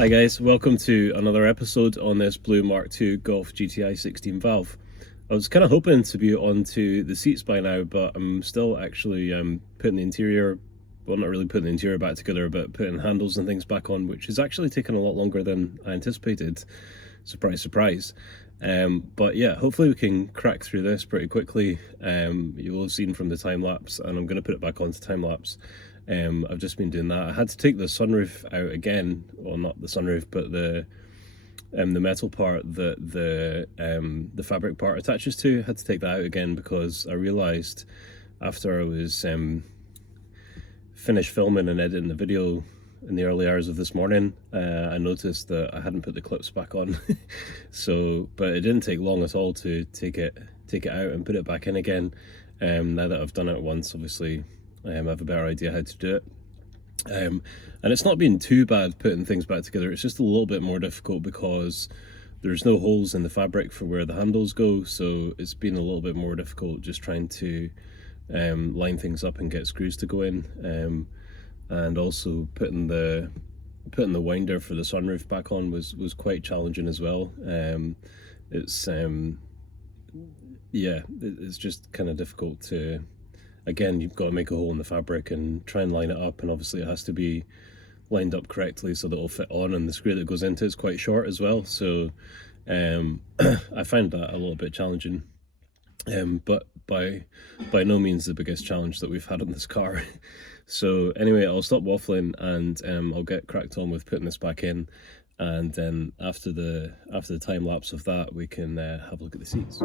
Hi guys, welcome to another episode on this blue Mark II Golf GTI 16 valve. I was kind of hoping to be onto the seats by now, but I'm still actually putting the interior, well, not really putting the interior back together, but putting handles and things back on, which has actually taken a lot longer than I anticipated. Surprise, surprise. But yeah, hopefully we can crack through this pretty quickly. You will have seen from the time lapse, and I'm going to put it back onto time lapse. I've just been doing that. I had to take the sunroof out again, well, not the sunroof, but the metal part that the fabric part attaches to. I had to take that out again because I realised after I was finished filming and editing the video in the early hours of this morning, I noticed that I hadn't put the clips back on. But it didn't take long at all to take it out and put it back in again. Now that I've done it once, obviously I have a better idea how to do it. And it's not been too bad putting things back together. It's just a little bit more difficult because there's no holes in the fabric for where the handles go, so it's been a little bit more difficult just trying to line things up and get screws to go in. And also putting the winder for the sunroof back on was quite challenging as well. It's just kind of difficult to, again, you've got to make a hole in the fabric and try and line it up, and obviously it has to be lined up correctly so that it'll fit on, and the screw that goes into it's quite short as well, so I find that a little bit challenging, but by no means the biggest challenge that we've had on this car. So anyway, I'll stop waffling and I'll get cracked on with putting this back in, and then after the time lapse of that we can have a look at the seats.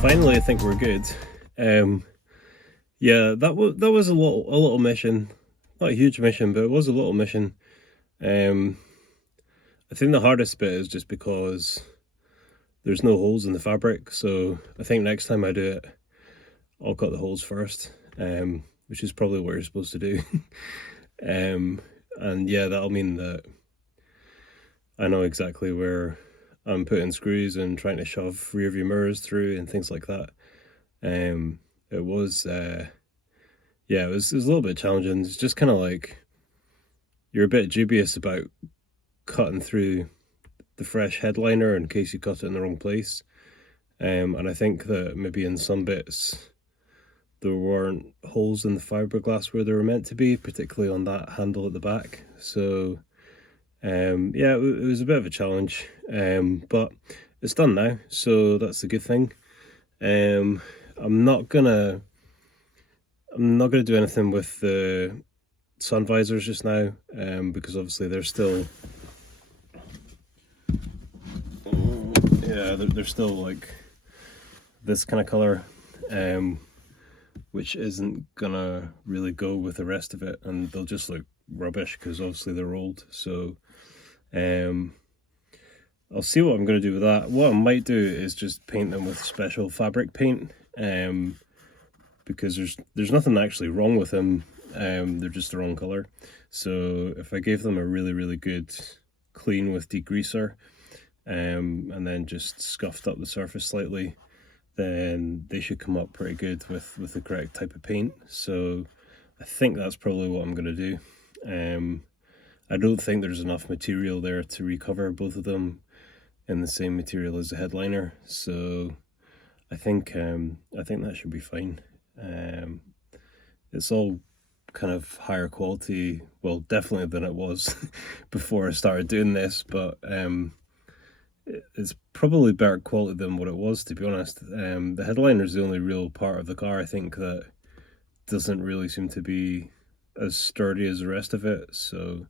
Finally, I think we're good. Yeah, that was a little mission, not a huge mission, but it was a little mission. I think the hardest bit is just because there's no holes in the fabric, so I think next time I do it, I'll cut the holes first, which is probably what you're supposed to do. And yeah, that'll mean that I know exactly where I'm putting screws and trying to shove rear view mirrors through and things like that. It was a little bit challenging. It's just kind of like you're a bit dubious about cutting through the fresh headliner in case you cut it in the wrong place. And I think that maybe in some bits there weren't holes in the fiberglass where they were meant to be, particularly on that handle at the back. So yeah, it was a bit of a challenge, but it's done now, so that's a good thing. I'm not gonna do anything with the sun visors just now, because obviously they're still, they're still like this kind of color, which isn't gonna really go with the rest of it, and they'll just look rubbish because obviously they're old. So I'll see what I'm going to do with that. What I might do is just paint them with special fabric paint, because there's nothing actually wrong with them. They're just the wrong color. So if I gave them a really good clean with degreaser, and then just scuffed up the surface slightly, then they should come up pretty good with the correct type of paint. So I think that's probably what I'm going to do. I don't think there's enough material there to recover both of them in the same material as the headliner, so I think that should be fine. It's all kind of higher quality, well, definitely than it was before I started doing this, but it's probably better quality than what it was, to be honest. The headliner is the only real part of the car, I think, that doesn't really seem to be as sturdy as the rest of it. So,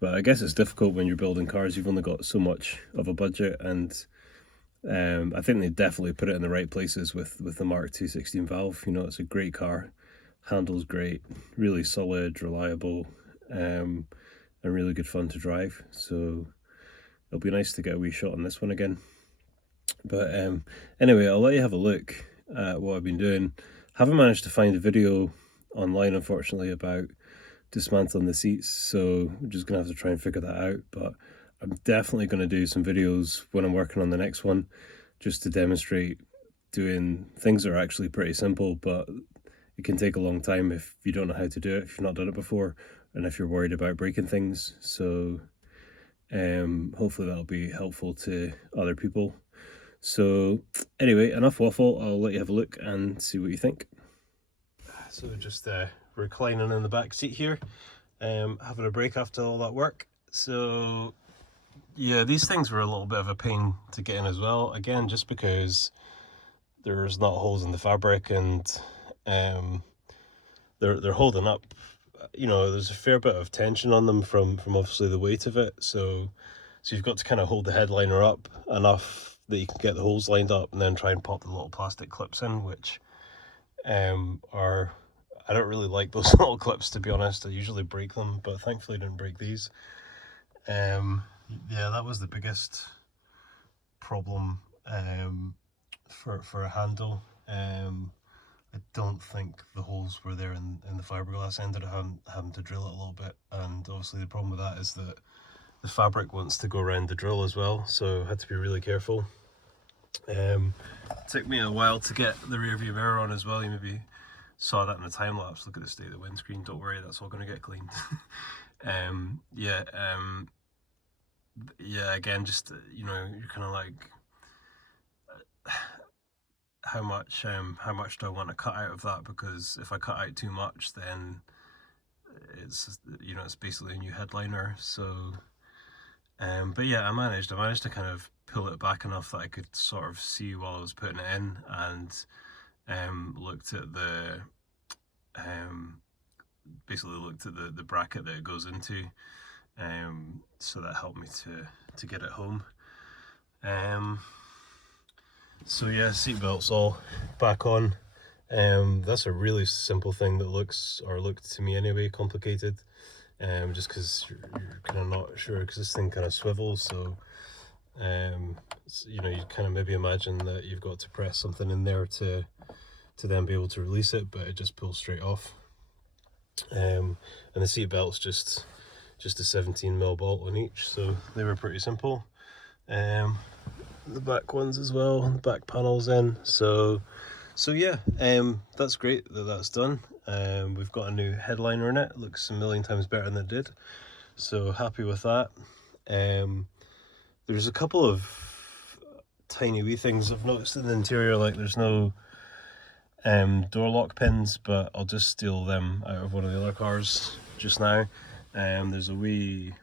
but I guess it's difficult when you're building cars. You've only got so much of a budget, and I think they definitely put it in the right places with the Mark II 16 valve. You know, it's a great car, handles great, really solid, reliable, and really good fun to drive. So it'll be nice to get a wee shot on this one again. But anyway, I'll let you have a look at what I've been doing. Haven't managed to find a video online, unfortunately, about dismantling the seats, so we're just gonna have to try and figure that out. But I'm definitely going to do some videos when I'm working on the next one, just to demonstrate doing things that are actually pretty simple, but it can take a long time if you don't know how to do it, if you've not done it before, and if you're worried about breaking things. So hopefully that'll be helpful to other people. So anyway, enough waffle, I'll let you have a look and see what you think. So just reclining in the back seat here, having a break after all that work. So yeah, these things were a little bit of a pain to get in as well. Again, just because there's not holes in the fabric, and they're holding up. You know, there's a fair bit of tension on them from obviously the weight of it. So you've got to kind of hold the headliner up enough that you can get the holes lined up, and then try and pop the little plastic clips in, which are, I don't really like those little clips, to be honest. I usually break them, but thankfully I didn't break these. Yeah, that was the biggest problem for a handle. I don't think the holes were there in the fiberglass. I ended up having to drill it a little bit, and obviously the problem with that is that the fabric wants to go around the drill as well, so I had to be really careful. It took me a while to get the rear view mirror on as well. You maybe saw that in the time lapse. Look at the state of the windscreen. Don't worry, that's all going to get cleaned. Yeah, again, just you know, you're kind of like, how much do I want to cut out of that? Because if I cut out too much, then it's, you know, it's basically a new headliner. So but yeah, I managed to kind of pull it back enough that I could sort of see while I was putting it in, and looked at the basically looked at the bracket that it goes into, so that helped me to get it home. So yeah, seatbelt's all back on. That's a really simple thing that looked to me anyway complicated, just because you're kind of not sure, because this thing kind of swivels. So you know, you kind of maybe imagine that you've got to press something in there to then be able to release it, but it just pulls straight off. And the seat belt's just a 17mm bolt on each, so they were pretty simple. The back ones as well, the back panels in. So yeah, that's great that that's done. We've got a new headliner in it. It looks a million times better than it did, so happy with that. There's a couple of tiny wee things I've noticed in the interior, like there's no door lock pins, but I'll just steal them out of one of the other cars just now. There's a wee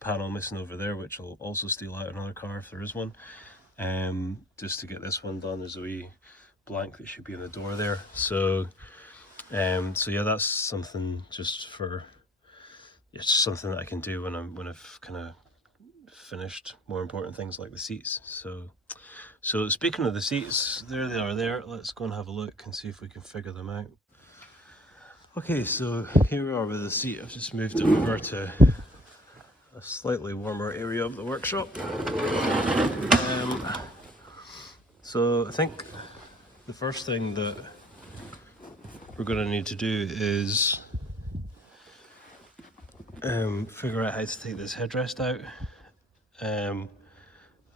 panel missing over there, which I'll also steal out another car if there is one. Just to get this one done, there's a wee blank that should be in the door there. So yeah, that's something just for, it's just something that I can do when I've kind of finished more important things like the seats. So speaking of the seats, there they are there. Let's go and have a look and see if we can figure them out. Okay, so here we are with the seat. I've just moved it over to a slightly warmer area of the workshop. So I think the first thing that we're going to need to do is figure out how to take this headrest out. And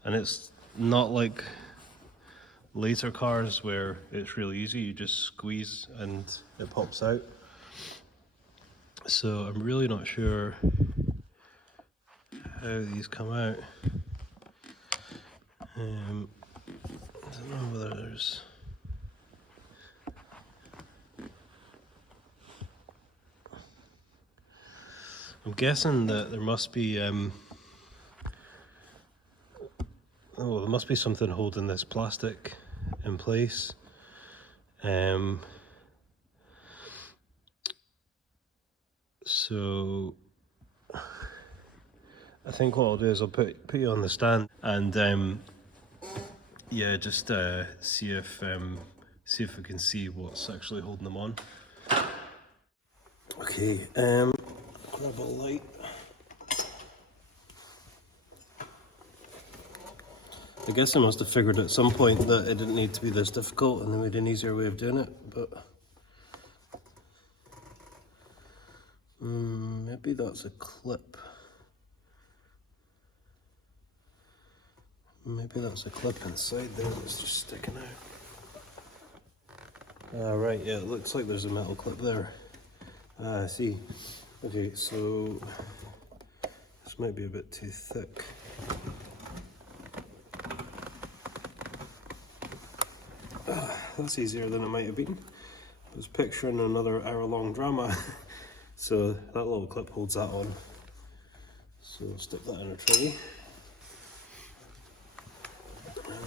it's not like later cars where it's really easy, you just squeeze and it pops out. So I'm really not sure how these come out. I don't know whether there's... I'm guessing that there must be must be something holding this plastic in place. So I think what I'll do is I'll put you on the stand and yeah, just see if we can see what's actually holding them on. Okay, grab a light. I guess I must have figured at some point that it didn't need to be this difficult and they made an easier way of doing it, but maybe that's a clip. Maybe that's a clip inside there that's just sticking out. Ah, right, yeah, it looks like there's a metal clip there. Ah, I see. Okay, so this might be a bit too thick. That's easier than it might have been. I was picturing another hour-long drama. So that little clip holds that on. So I'll stick that in a tray.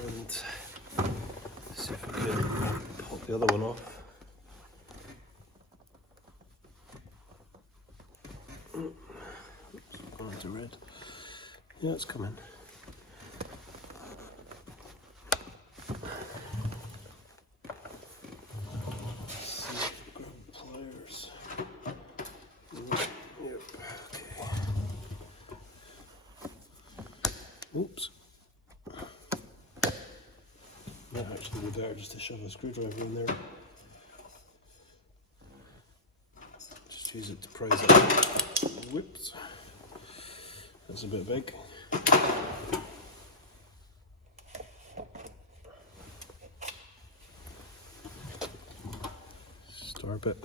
And see if we can pop the other one off. Oops, gone into red. Yeah, it's coming. Oops. Might actually be better just to shove a screwdriver in there. Just use it to prise it up. Whoops. That's a bit big. Star bit.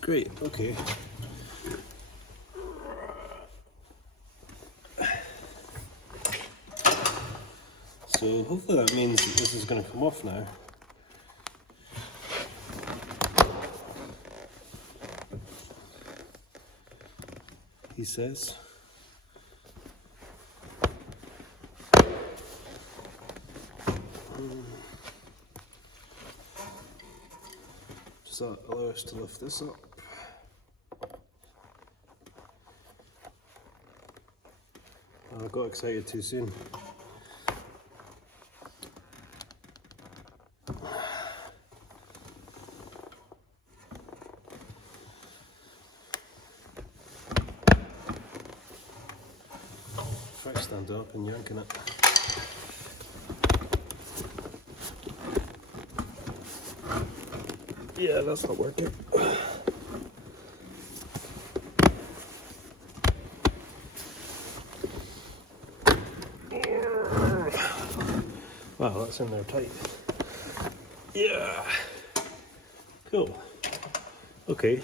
Great, okay. So hopefully that means that this is going to come off now. He says. Does that allow us to lift this up? Oh, I got excited too soon. Try stand up and yanking it. Yeah, that's not working. Wow, that's in there tight. Yeah. Cool. Okay.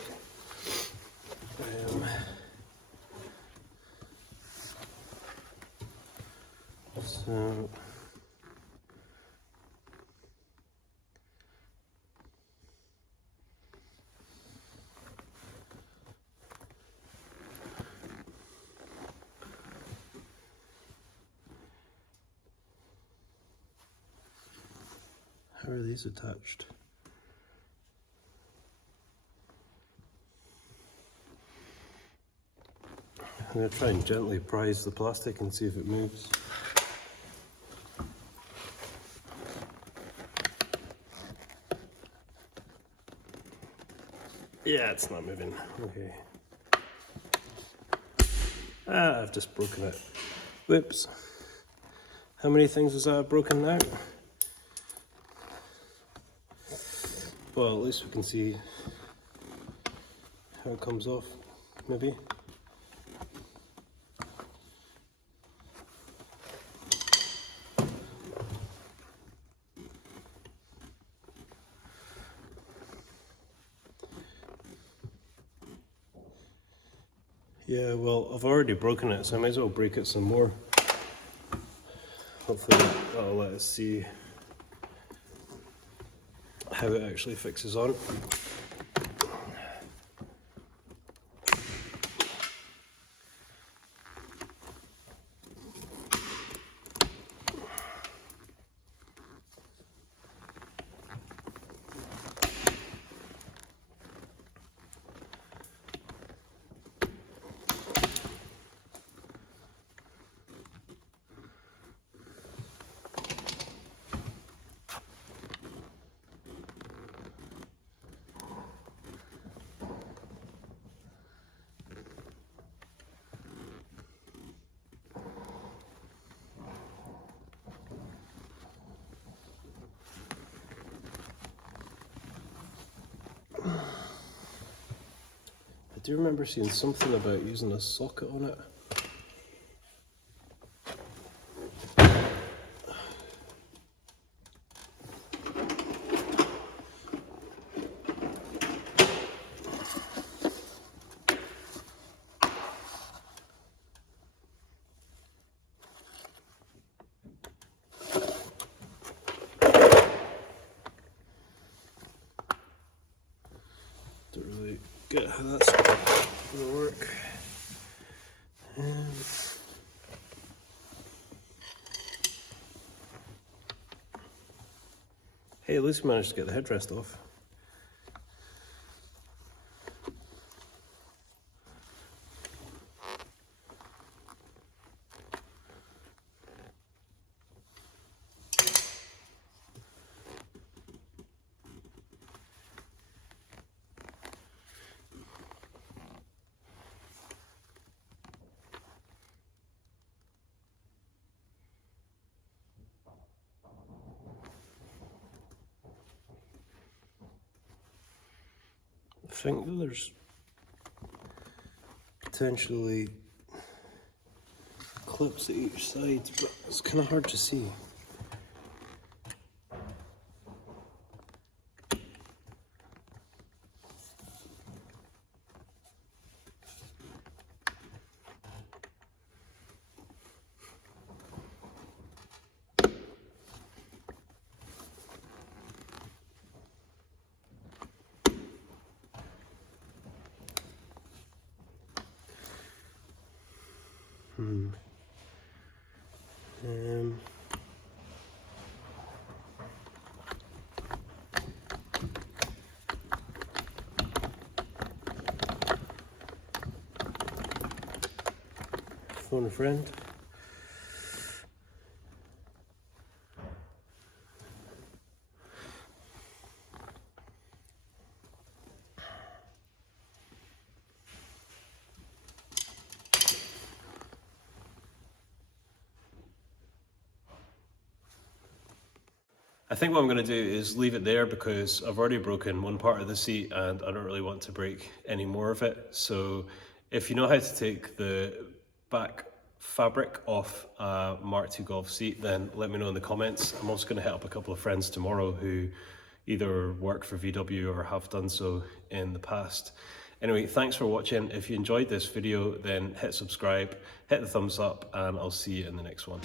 So how are these attached? I'm going to try and gently prise the plastic and see if it moves. Yeah, it's not moving. Okay. Ah, I've just broken it. Whoops. How many things is that broken now? Well, at least we can see how it comes off, maybe. Yeah, well, I've already broken it, so I might as well break it some more. Hopefully that'll let us see how it actually fixes on. do remember seeing something about using a socket on it. Don't really get how that's going to work. Hey, at least we managed to get the headrest off. I think that there's potentially clips at each side, but it's kind of hard to see. Phone a friend. I think what I'm going to do is leave it there because I've already broken one part of the seat and I don't really want to break any more of it. So if you know how to take the back fabric off a Mark II Golf seat, then let me know in the comments. I'm also going to hit up a couple of friends tomorrow who either work for VW or have done so in the past. Anyway, thanks for watching. If you enjoyed this video, then hit subscribe, hit the thumbs up, and I'll see you in the next one.